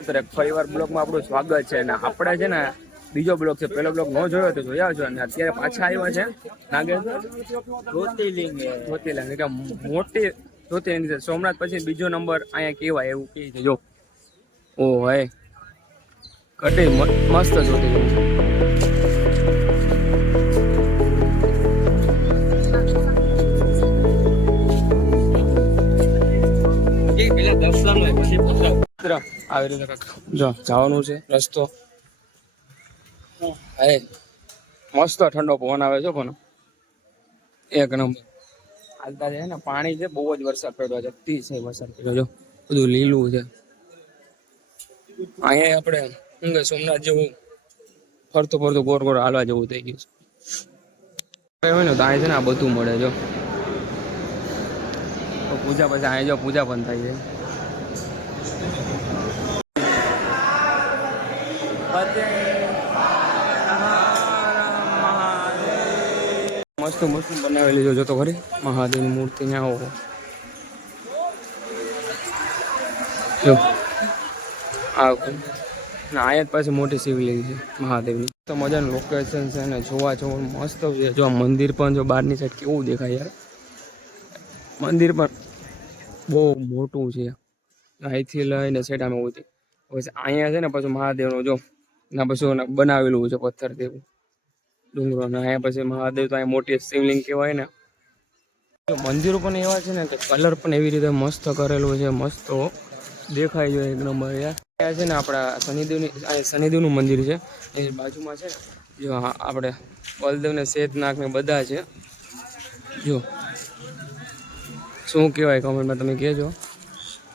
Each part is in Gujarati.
મિત્રો ફરી બ્લોગમાં આપણું સ્વાગત છે અને આપણે છે ને બીજો બ્લોગ છે પેલો બ્લોગ ન જોયો તો જોયા છો અને અત્યારે પાછા આવ્યા છે નાગેશ્વર. જ્યોતિર્લિંગ. હે. જ્યોતિર્લિંગ એટલે મોટી જ્યોતિર્લિંગ છે. સોમનાથ પછી બીજો નંબર અહીંયા કેવાય એવું કહે છે. જો. ઓ હે. કટે મસ્ત જ્યોતિર્લિંગ છે. જવાનું છે, રસ્તો. હે મસ્ત ઠંડો પવન આવે છે, પણ. એક નંબર. હાલતા છે ને, પાણી છે, બહુ જ વરસાદ પડ્યો છે અતિશય વરસાદ પડ્યો બધું લીલું છે. અહીંયા આપણે શું સોમનાથ જેવું, ફરતું ફરતું ગોર ગોર હાલવા જેવું થઈ ગયું છે. હોય ને તો અહીંયા છે ને આ બધું મળે, જો. પૂજા પછી અહીંયા જો, પૂજા પણ થાય છે. મસ્ત મસ્ત બનાવેલી જો જોતો ખરી. મહાદેવની મૂર્તિ ને આવો. જો. આ મોટી શિવલિંગ છે, મહાદેવની. તો મજાનું લોકેશન છે ને જોવા જવું મસ્ત છે. જો મંદિર પણ જો બહારની સાઈડ કેવું દેખાય યાર. મંદિર પણ બહુ મોટું છે. અહીંથી લઈને સેટામાં ઉતી પછી અહીંયા છે ને પછી મહાદેવનો જો ના, પછી બનાવેલું છે પથ્થર જેવું ડુંગરો ને અહીંયા પછી મહાદેવ તો અહીંયા મોટી શિવલિંગ કહેવાય ને. મંદિરો પણ એવા છે ને કે કલર પણ એવી રીતે મસ્ત કરેલું છે, મસ્ત દેખાય છે એક નંબર, યાર. છે ને આપણા શનિદેવની અહીંયા શનિદેવનું મંદિર છે. એ બાજુમાં છે જો આપણે બલદેવ ને શેતનાગ ને બધા છે. જો. શું કહેવાય કમેન્ટમાં તમે કહેજો.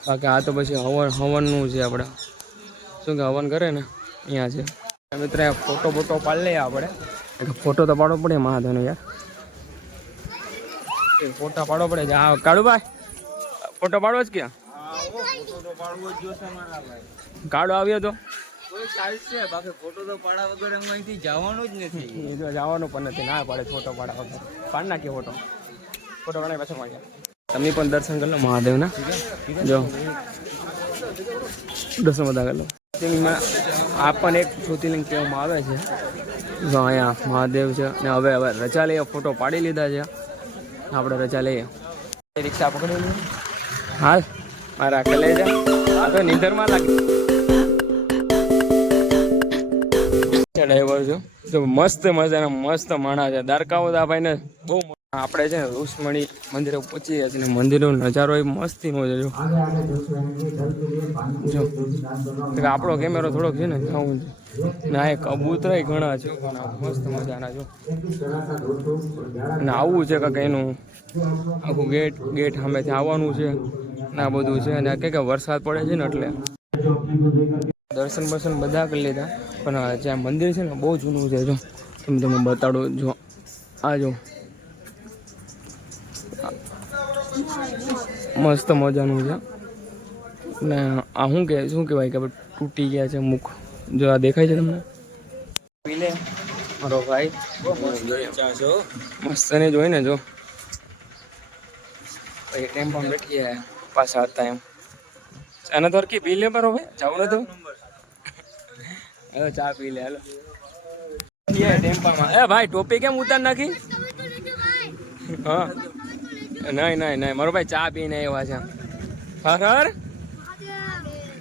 બાકી આ તો પછી હવન, હવનનું છે આપણે. શું કે હવન કરે ને? અહીંયા છે. મિત્ર ફોટો ફોટો પાડી લઈએ આપણે. ફોટો તો પાડવો પડે મહાદેવનો યાર. એ ફોટા પાડવો પડે છે. હા કાળુભાઈ ફોટો પાડવો જ ક્યાં? કાળો આવ્યો તો. જવાનું જ નથી. જવાનું પણ નથી. ના પાડે ફોટો પાડવા પાડ નાખીએ ફોટો ફોટો પાડે પાછો પાડ્યા તમે પણ દર્શન કરી લો મહાદેવના. જો. દર્શન બધા કરી લો. જ્યોતિર્લિંગમાં આ પણ એક જ્યોતિર્લિંગ કહેવામાં આવે છે. જો અહીંયા મહાદેવ છે અને હવે હવે રજા લઈએ ફોટો પાડી લીધા છે. આપણે રજા લઈએ રિક્ષા પકડી લઈએ હાલ મારા કલેજા. આ તો નીંદરમાં લાગે. ડ્રાઈવર છું. તો મસ્ત મજાના મસ્ત માણા છે. દ્વારકાઓ આ ભાઈને બહુ આપણે છે ને ઋષમણી મંદિરે પહોંચી છીએ ને મંદિરનો નજારો એ મસ્તીનો છે. જો. આપણો કેમેરો થોડોક છે ને છે. ને એક કબૂતર ઘણા છે. મસ્ત મજાના જો. ને આવવું છે કાંક એનું. આખું ગેટ ગેટ સામેથી આવવાનું છે. ને બધું છે. કે કે વરસાદ પડે છે ને એટલે દર્શન બર્શન બધા કરી લીધા. પણ જ્યાં મંદિર છે ને બહુ જૂનું છે. જો. તમે તમે બતાડો જો. આ જો. મસ્ત મજાનું છે. ને આ શું કે શું કહેવાય કે તૂટી ગયા છે મુખ. જો આ દેખાય છે તમને? મસ્ત મારો ભાઈ. મસ્ત ને જોઈને જો. પછી ટેમ્પો બેઠીએ પાછા હતા એમ. આને તો પી લે બરો ભાઈ? જાવ તો? હવે ચા પી લે હાલો. એ ટેમ્પામાં એ ભાઈ ટોપી કેમ ઉતાર નાખી? હા. નહીં નહીં નહીં. મારો ભાઈ ચા પીને આવ્યા છે. હર હર?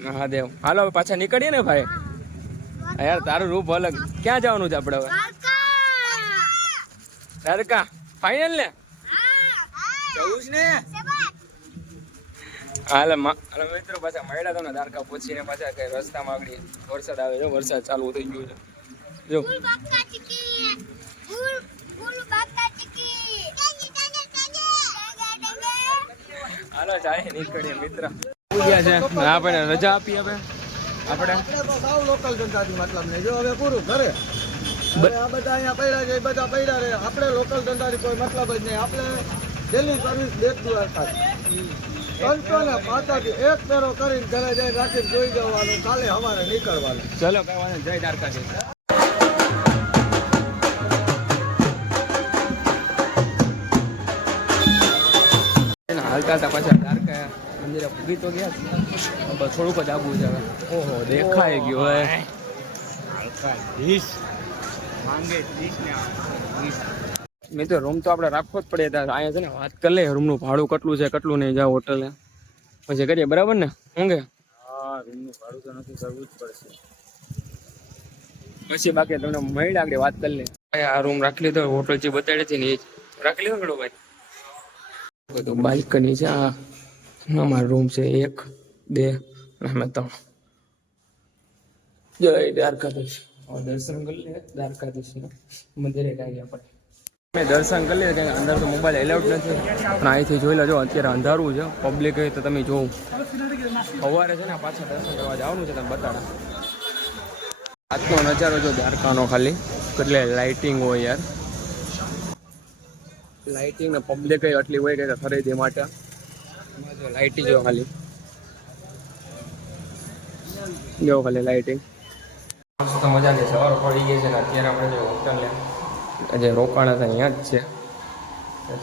મહાદેવ. હાલો હવે પાછા નીકળીએ ને ભાઈ? યાર તારું રૂપ અલગ. ક્યાં જવાનું છે આપણે હવે? દ્વારકા. ફાઈનલ ને? જવું ને? હાલે મા- હાલે મિત્રો પાછા મળ્યા તમને દ્વારકા પૂછીને પાછા કઈ રસ્તામાં આગળ વરસાદ આવે છે વરસાદ ચાલુ થઈ ગયો છે. જો. હાલો જાય નીકળીએ મિત્ર. આપણે રજા આપી હવે. આપણે. સાવ લોકલ ધંધાથી મતલબ નહીં. જો હવે પૂરું ઘરે. આ બધા અહીંયા પડ્યા છે એ બધા પડ્યા રહે. આપણે લોકલ ધંધાથી કોઈ મતલબ જ નહીં. આપણે ડેલી સર્વિસ દેખતું હતા એક પેરો કરીને ઘરે રાખીને જોઈ જવાનું કાલે સવારે નીકળવાનું. ચલો જય દ્વારકાધીશ. હાલતા હાલતા પાછા દ્વારકા મંદિરે પૂરી તો ગયા. બસ થોડુંક જ આબુ છે હવે. ઓહો દેખાય ગયો હવે. મિત્રો રૂમ તો આપણે રાખવો જ પડે. ત્યાં અહીંયા છે ને વાત કરી લઈએ. રૂમનું ભાડું કેટલું છે કેટલું નહીં જાવ હોટલે. પછી કરીએ બરાબર ને? હું કે? હા રૂમનું ભાડું તો નથી કરવું જ પડશે. પછી બાકી તમને મળી આગળ વાત કરી લે આ રૂમ રાખી લીધો હોટલ જે બતાડી હતી ને એ રાખી લીધો ભાઈ? બધું બાલ્કની છે આ અમારો રૂમ છે એક બે અને ત્રણ. જય દ્વારકાધીશ. દર્શન કરી લે દ્વારકાધીશના મંદિરે કાંઈ આપણે. મેં દર્શન કરી લીધા કારણ કે અંદર તો મોબાઈલ એલાઉડ નથી. પણ અહીંથી જોઈ લેજો અત્યારે અંધારું છે. પબ્લિક હોય તો તમે જોવું. સવારે છે ને પાછા દર્શન કરવા જવાનું છે તમે બતાડો આજનો નજારો જો દ્વારકાનો ખાલી. એટલે લાઇટિંગ હોય યાર. લાઇટિંગ ને પબ્લિક એટલી હોય કે ખરીદી માટે? લાઇટિંગ જો ખાલી જો ખાલી. લાઇટિંગ તો મજા નહીં સવાર પડી ગઈ છે ને અત્યારે આપણે જે હોટલ જે રોકાણ હતા, અહીંયા જ છે.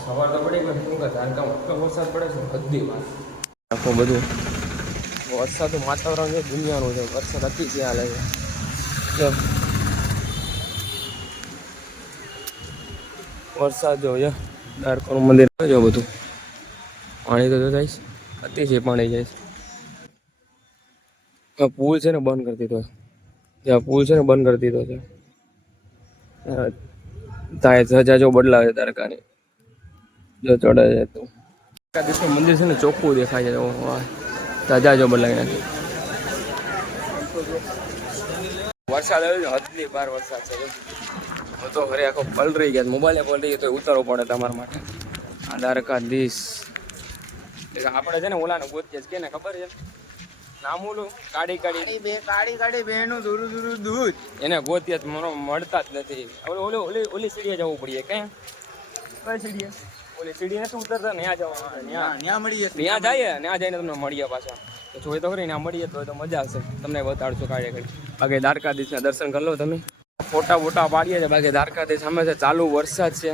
સવાર તો પડી ગઈ શું કે ધારકામ એટલો વરસાદ પડે છે બધી વાત આખું બધું વરસાદનું વાતાવરણ છે, દુનિયાનું છે, વરસાદ અતિ ત્યાં હાલે છે. વરસાદ જો છે દ્વારકાનું મંદિર. જો બધું. પાણી તો જાય અતિશય પાણી જાય આ પુલ છે ને બંધ કરી દીધો જે પુલ છે ને બંધ કરી દીધો છે. ત્યાં ધજા જો બદલાવે દ્વારકાની. જો ચડે છે તો. દ્વારકાધીશનું મંદિર છે ને ચોખ્ખું દેખાય છે. ધજા જો બદલાવી નાખી વરસાદ આવ્યો હદની બાર વરસાદ છે. હું તો ઘરે આખો પલરી ગયા. મોબાઈલે પલરી ગયો તો ઉતારવો પડે તમારા માટે. આ દ્વારકાધીશ. એટલે આપણે છે ને ઓલાને ગોતીએ છે કેને ખબર છે? નામ ઓલું? કાઢી કાળી. બે કાઢી કાઢી બેનું દૂરું દૂરું દૂધ. એને ગોતીએ મને મળતા જ નથી. ઓલી ઓલી ઓલી ઓલી સીડીએ જવું પડીએ કે? કઈ સીડીએ? ઓલી સીડી નથી ઉતરતા? ત્યાં જવાનું ત્યાં ત્યાં મળી ત્યાં જઈએ ત્યાં જઈને તમને મળીએ પાછા. તો જોઈ તો ખરી ત્યાં મળીએ તો તો મજા આવશે. તમને બતાડશું કાઢે કાઢી બાકી દ્વારકાધીશના દર્શન કરી લો તમે. ફોટા ફોટા પાડીએ છે બાકી દ્વારકાધીશ સામે છે, ચાલુ વરસાદ છે.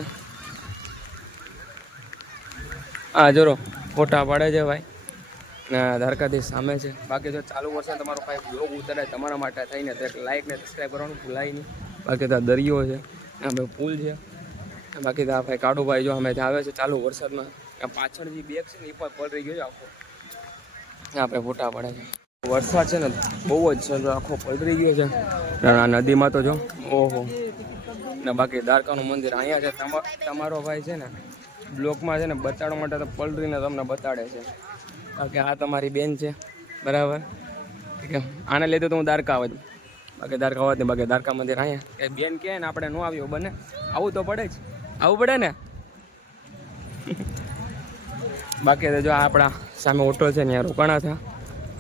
હા જોરો, ફોટા પાડે છે ભાઈ. દ્વારકાધીશ સામે છે. બાકી જો ચાલુ વરસાદ તમારો ભાઈ બ્લોગ ઉતરે તમારા માટે થઈને તો એક ને સબસ્ક્રાઈબ કરવાનું ભૂલાય નહીં. બાકી તો દરિયો છે ભાઈ પુલ છે. બાકી તો આ ભાઈ કાળુભાઈ જો અમે આવે છે ચાલુ વરસાદમાં. પાછળ જે બેગ છે ને એ પણ પલળી ગયો છે આખો. આપણે ફોટા પડે છે. વરસાદ છે ને બહુ જ છે આખો પલટરી ગયો છે. આ નદીમાં તો જો. ઓહો. ને બાકી દ્વારકાનું મંદિર અહીંયા છે તમા- તમારો ભાઈ છે ને બ્લોકમાં છે ને બતાડવા માટે તો પલટરીને તમને બતાડે છે. બાકી આ તમારી બેન છે બરાબર? આને લીધે તો હું દ્વારકા આવત બાકી દ્વારકા આવત ને બાકી દ્વારકા મંદિર અહીંયા. કે બેન કહે ને આપણે ન આવ્યો બને. આવું તો પડે જ. આવું પડે ને? બાકી તો જો આ આપણા સામે ઓટો છે ને રોકાણા થયા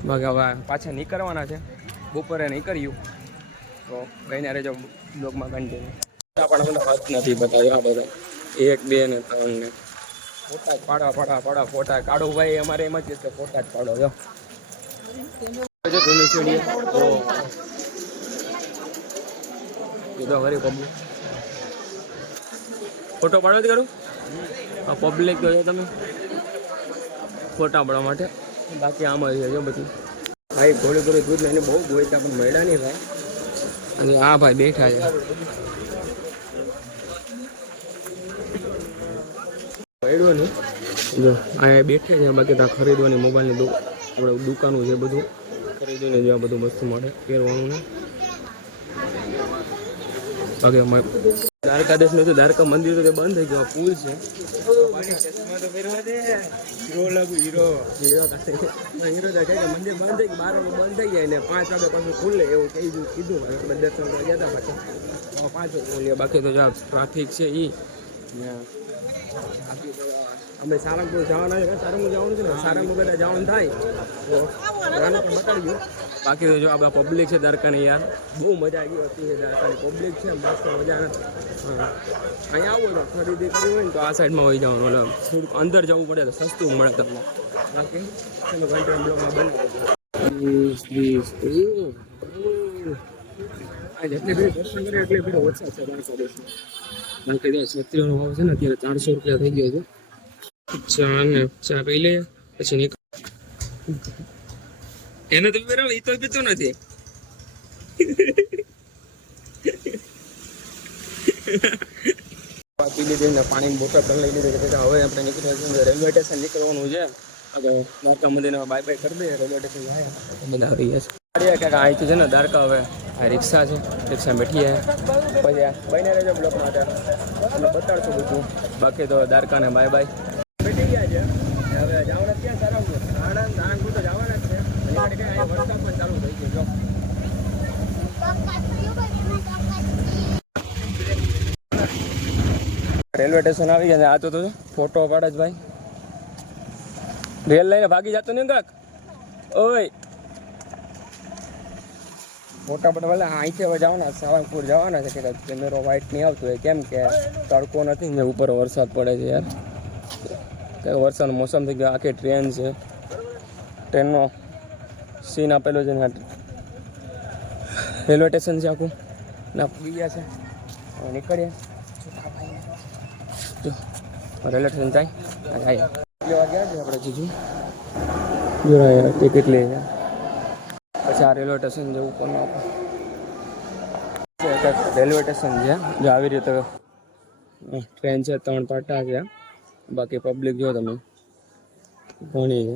બાકી હવે પાછા નીકળવાના છે. બપોરે નીકળ્યું. તો ગઈને રહેજો બ્લોગમાં કન્ટિન્યુ પણ બધા હાથ નથી બતાવ્યા બધા. એક બે ને ત્રણ ને. ફોટા જ પાડવા પાડવા પાડવા ફોટા કાઢો ભાઈ. અમારે એમ જ છે ફોટા જ પાડો જો. જૂની સીડી. કીધો પબ્લિક. ફોટો પાડો જ કરું પબ્લિક તમે. ફોટા પાડવા માટે. બાકી આમાં છે જો બધું. ભાઈ ઘોડી ઘોડી દૂધ લઈને બહુ ગોઈતા પણ મળ્યા નહીં ભાઈ. અને આ ભાઈ બેઠા છે. પડ્યો નહીં. જો, અહીંયા બેઠા છે, બાકી ત્યાં ખરીદવાની મોબાઈલની દુકાનો છે બધું. ખરીદીને જો આ બધું વસ્તુ મળે પહેરવાનું ને બાકી અમારે દ્વારકાધીશનું તો દ્વારકા મંદિર તે બંધ થઈ ગયો પુલ છે. હીરો લાગુ હીરો મંદિર બંધ થઈ બાર બંધ થઈ જાય ને પાંચ વાગે પાછું ખુલે એવું કહી કીધું આપણે દર્શન કરવા ગયા હતા પાછા પાંચ વાગે બાકી તો જો ટ્રાફિક છે એ અમે સારંગપુર જવાના છે સારંગપુર જવાનું છે ને સારંગપુર કદાચ જવાનું થાય તો પણ ગયું બાકી તો જો આપણા પબ્લિક છે દ્વારકાની યાર બહુ મજા આવી હતી. છે દ્વારકાની પબ્લિક છે મસ્ત મજા. અહીંયા આવું હોય ખરીદી કરવી હોય ને તો આ સાઈડમાં હોઈ જવાનું એટલે થોડુંક અંદર જવું પડે તો સસ્તું મળે તમને. બાકી તમે ઘંટા બ્લોકમાં બનાવી જેટલી ભીડ દર્શન કરે એટલી ભીડ ઓછા છે દ્વારકાધીશમાં બાકી તો છત્રીઓનો ભાવ છે ને અત્યારે ચારસો રૂપિયા થઈ ગયો છે. ચા ને ચા પી લે પછી નીકળ એને તો બરાબર એ તો પીતો નથી. પી લીધી ને પાણીની બોટલ પણ લઈ લીધી એટલે હવે આપણે નીકળ્યા રેલવે સ્ટેશન નીકળવાનું છે. આગળ દ્વારકા મંદિરમાં બાય બાય કરી દઈએ, રેલવે સ્ટેશન જાય. બધા ગયા છે ક્યાંક અહીંથી છે ને, દ્વારકા હવે. આ રિક્ષા છે રિક્ષા બેઠીએ પછી બને રહેજો બ્લોક માટે તમને બતાડશું બધું. બાકી તો દ્વારકાને બાય બાય બેઠી ગયા છે હવે જવાના ક્યાં સારા આણંદ આણંદ તો જવાના જ છે હજી માટે કંઈ અહીંયા વરસાદ પણ ચાલુ થઈ ગયો જો રેલવે સ્ટેશન આવી ગયા આતો તો ફોટો પાડે જ ભાઈ. રેલ લઈને ભાગી જતો ને કાક? ઓય. ફોટા પણ ભલે અહીંથી હવે જવાના સાવનપુર જવાના છે કે કેમેરો વાઇટ નહીં આવતું હોય. કેમ કે તડકો નથી ને ઉપર વરસાદ પડે છે યાર. કે વરસાદનો મોસમ થઈ ગયો. આખી ટ્રેન છે. ટ્રેનનો સીન આપેલો છે ને રેલવે સ્ટેશન છે આખું. ના ગયા છે. નીકળીએ. રેલવે સ્ટેશન જાય છે આપણે જીજુ. જોડાયા ટિકિટ લઈ ગયા પછી આ રેલવે સ્ટેશન જવું પણ રેલવે સ્ટેશન છે. જો આવી રીતે ટ્રેન છે ત્રણ પાટા છે. બાકી પબ્લિક જો તમે. ઘણી છે?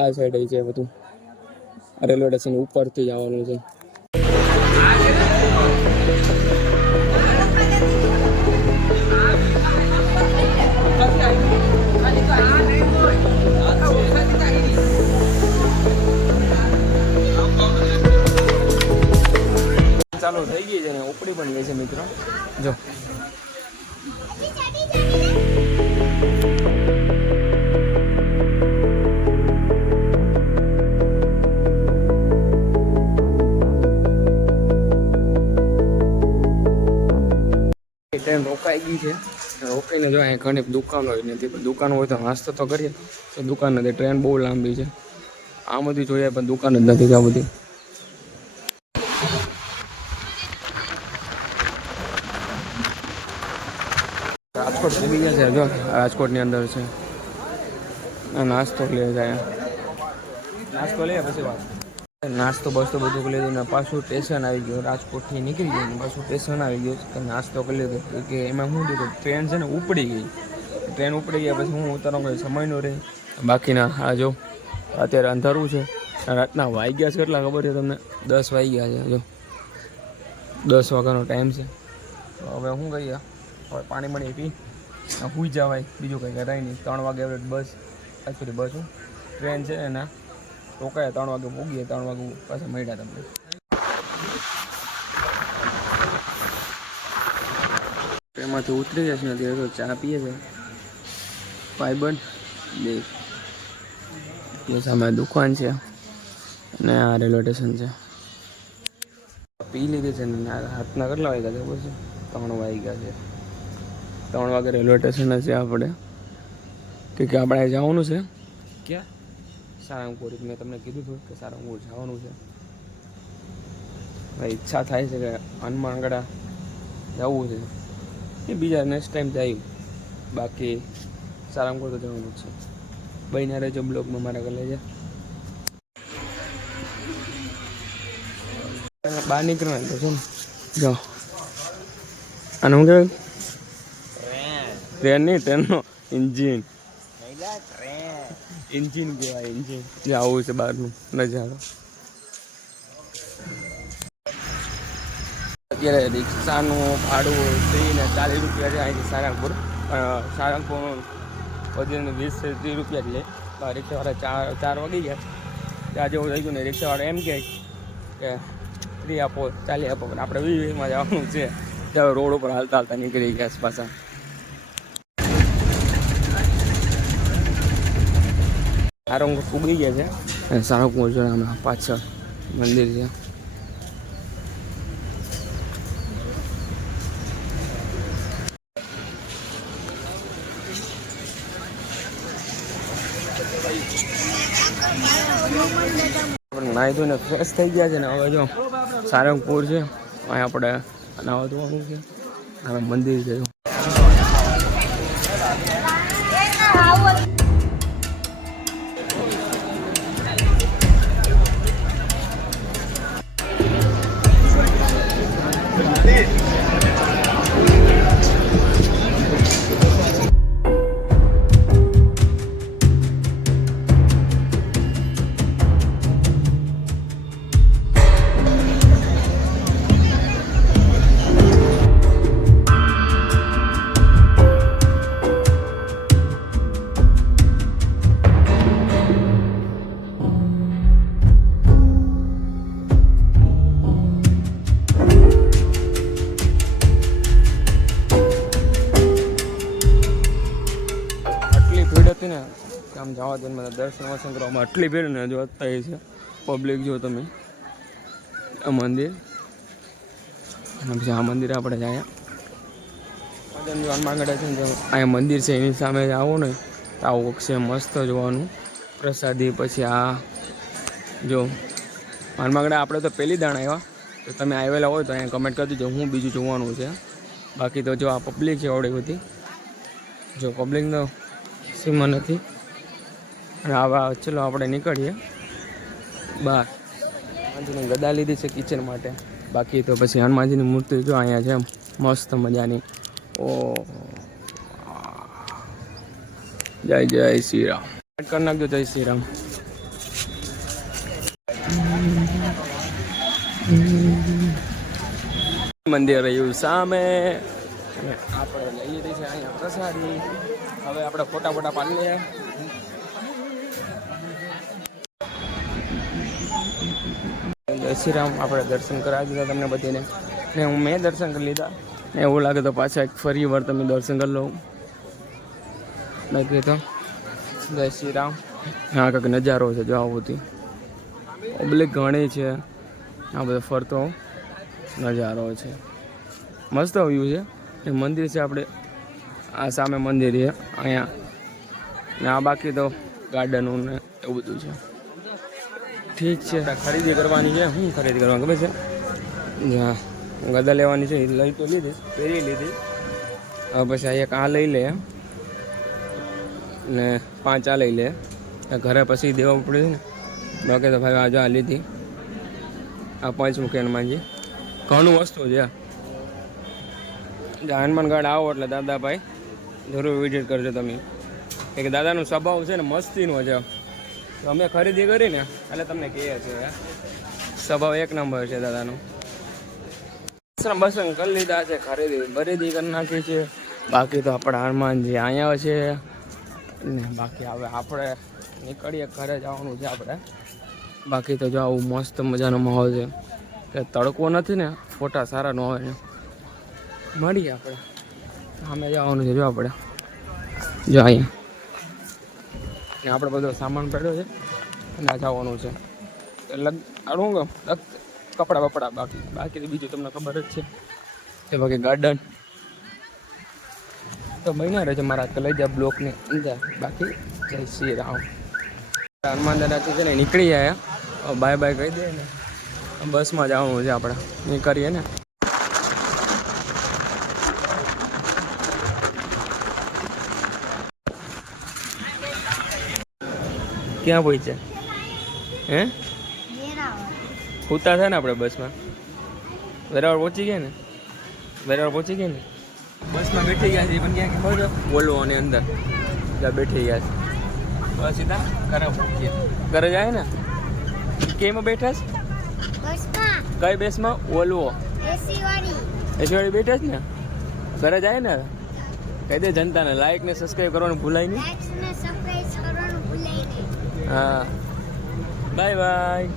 આ સાઈડ છે બધું. રેલવે સ્ટેશન ઉપરથી જવાનું છે. ચાલુ થઈ ગઈ છે ને ઉપડી પણ ગઈ છે મિત્રો. જો. ટ્રેન રોકાઈ ગઈ છે. રોકાઈને જો અહીંયા ઘણી દુકાનો હોય નથી પણ દુકાન હોય તો નાસ્તો તો કરીએ. તો દુકાન નથી ટ્રેન બહુ લાંબી છે. આ બધી જોઈએ પણ દુકાન જ નથી આ બધી રાજકોટ સુધી ગયા છે જો રાજકોટની અંદર છે. નાસ્તો લે જાય. નાસ્તો લે પછી વાત. નાસ્તો બસ્તો બધું કરી લીધું ને પાછું સ્ટેશન આવી ગયું રાજકોટથી નીકળી ગયું ને પાછું સ્ટેશન આવી ગયું તો નાસ્તો કરી લીધો. કે એમાં શું થયું ટ્રેન છે ને ઉપડી ગઈ. ટ્રેન ઉપડી ગયા પછી હું ઉતારો કોઈ નો રહે. બાકીના આ જો અત્યારે અંધારું છે. રાતના વાગ્યા છે કેટલા ખબર છે તમને? દસ વાગ્યા છે જો. દસ વાગ્યાનો ટાઈમ છે. હવે શું કહીએ હવે પાણી મણી પી. હુઈ જવાય, બીજું કંઈ કરાય નહીં. ત્રણ વાગે આપણે બસ સોરી બસ હું. ટ્રેન છે એના. રોકાયા, ત્રણ વાગે પૂગીએ ત્રણ વાગે પાછા મળ્યા તમને. ટ્રેનમાંથી ઉતરી જશે ને અત્યારે ચા પીએ છે. ભાઈબંધ, બે. સામે દુકાન છે અને આ રેલવે સ્ટેશન છે. પી લીધી છે ને, હાથના કેટલા વાગ્યા છે? ત્રણ વાગ્યા છે. ત્રણ વાગે રેલવે સ્ટેશન છે આપણે. કે કે આપણે જવાનું છે? ક્યાં? સારંગપુર. મેં તમને કીધું હતું કે સારંગપુર જવાનું છે. ભાઈ ઈચ્છા થાય છે કે હનુમાનગઢા જવું છે. એ બીજા નેક્સ્ટ ટાઈમ જાય બાકી સારંગપુર તો જવાનું જ છે. બહીને રહેજો બ્લોગમાં મારા ઘરે છે બહાર નીકળવાનું તો છે ને? જો અને હું કહેવાય ટ્રેન નહીં ટ્રેનનો ઇન્જિન ઇન્જિન કહેવાય ઇન્જિન જે આવું છે બહારનું નજારો. અત્યારે રિક્ષાનું ભાડું ત્રીસ ને ચાલીસ રૂપિયા છે અહીંથી સારંગપુર. સારંગપુર વધીને વીસ ત્રીસ રૂપિયા જ લે રિક્ષાવાળા ચાર ચાર વાગી ગયા. ત્યાં જેવું થઈ ગયું ને રિક્ષાવાળા એમ કહે કે ત્રી આપો ચાલી આપો પણ આપણે વીસ વીસમાં જવાનું છે. ત્યાં રોડ ઉપર હાલતા હાલતા નીકળી ગયા પાછા. સારંગપુર ઉગી ગયા છે. અને સારંગપુર જો પાછળ મંદિર છે. નાહી ધોઈને ફ્રેશ થઈ ગયા છે ને હવે જો સારંગપુર છે અહીંયા આપણે નાહવા ધોવાનું છે. અને મંદિર છે આમ જવા દે મને દર્શન વર્શન કરવામાં આટલી ભીડ ને જો અત્યારે છે. પબ્લિક જો તમે, આ મંદિર. અને પછી આ મંદિર આપણે જાય હનુમાન ગઢા છે ને અહીંયા મંદિર છે, એની સામે આવો ને, તો આવું છે મસ્ત જોવાનું. પ્રસાદી પછી આ, જો. હનુમાનગઢા આપણે તો પહેલી દાણ આવ્યા તો તમે આવેલા હોય તો અહીંયા કમેન્ટ કરી દેજો, હું બીજું જોવાનું છે. બાકી તો જો આ પબ્લિક છે આવડી બધી. જો પબ્લિકનો સીમા નથી. અને આવા ચલો આપણે નીકળીએ. બહાર. હનુમાનજીની ગદા લીધી છે કિચન માટે. બાકી તો પછી હનુમાનજીની મૂર્તિ જો અહીંયા છે, મસ્ત મજાની. ઓ. જય જય શ્રી રામ કરી નાખજો, જય શ્રી રામ મંદિર રહ્યું સામે. આપણે લઈ લીધી છે અહીંયા પ્રસાદી. હવે આપણે ફોટા ફોટા પાડી લઈએ. જય શ્રી રામ, આપણે દર્શન કરાવી દીધા તમને બધીને. ને હું મેં દર્શન કરી લીધા. એવું લાગે તો પાછા એક ફરી વાર તમે દર્શન કરી લઉં. બાકી તો જય શ્રી રામ. હા કંઈક નજારો છે જો આવું ઓબ્લિક ઘણી છે. આ બધો ફરતો નજારો છે. મસ્ત વ્યૂ છે. એ મંદિર છે આપણે. આ સામે મંદિર છે અહીંયા. ને આ બાકી તો ગાર્ડનું ને એવું બધું છે. ઠીક છે. ખરીદી કરવાની છે શું ખરીદી કરવાની ખબર છે? હા. ગદા લેવાની છે એ લઈ તો લીધી પહેરી લીધી. હવે પછી અહીંયા એક આ લઈ લે. ને પાંચ આ લઈ લે. ઘરે પછી દેવા પડે ને. બાકી તો ભાઈ આજે આ લીધી. આ પાંચ મૂકે હનુમાનજી ઘણું વસ્તુ છે. હનુમાન હનુમાનગઢ આવો એટલે દાદાભાઈ જરૂર વિઝિટ કરજો તમે. એક દાદાનો સ્વભાવ છે ને મસ્તીનો છે. તો અમે ખરીદી કરી ને એટલે તમને કહીએ છીએ સ્વભાવ એક નંબર છે દાદાનો. બસન બસન કરી લીધા છે, ખરીદી ખરીદી કરી નાખી છે. બાકી તો આપણા હનુમાનજી અહીંયા છે. ને બાકી હવે આપણે નીકળીએ ઘરે જવાનું છે આપણે. બાકી તો જો આવું મસ્ત મજાનો માહોલ છે. કે તડકો નથી ને, ફોટા સારા ન આવે ને મળીએ આપણે. સામે જવાનું છે જો આપણે જો અહીંયા. આપણે બધો સામાન પડ્યો છે, અને જવાનું છે. લગ શું કપડાં બપડા બાકી. બાકી બીજું તમને ખબર જ છે. કે બાકી ગાર્ડન તો બન્યા રહેજો મારા કલેજા બ્લોકની. અંદર બાકી, જય શ્રી રામ. હનુમાન દાદાથી છે ને નીકળી જાય બાય બાય કહી દે ને. બસમાં જવાનું છે આપણે. નીકળીએ ને. ક્યાં પહોંચ્યા? હે? ઉતાર થાય ને આપણે બસમાં? વેરાવળ પહોંચી ગયા ને? વેરાવળ પહોંચી ગયા ને? બસમાં બેઠી ગયા છે પણ ક્યાં ખબર છે? બોલો અને અંદર. ત્યાં બેઠી ગયા છે. બસ સીધા ઘરે પહોંચીએ ઘરે જાય ને? કેમાં બેઠા છે? કઈ બેસમાં? ઓલવો એસી વાળી બેઠા છે ને? ઘરે જાય ને કહી દે જનતાને લાઈક ને સબસ્ક્રાઈબ કરવાનું ભૂલાય નહીં. હા બાય બાય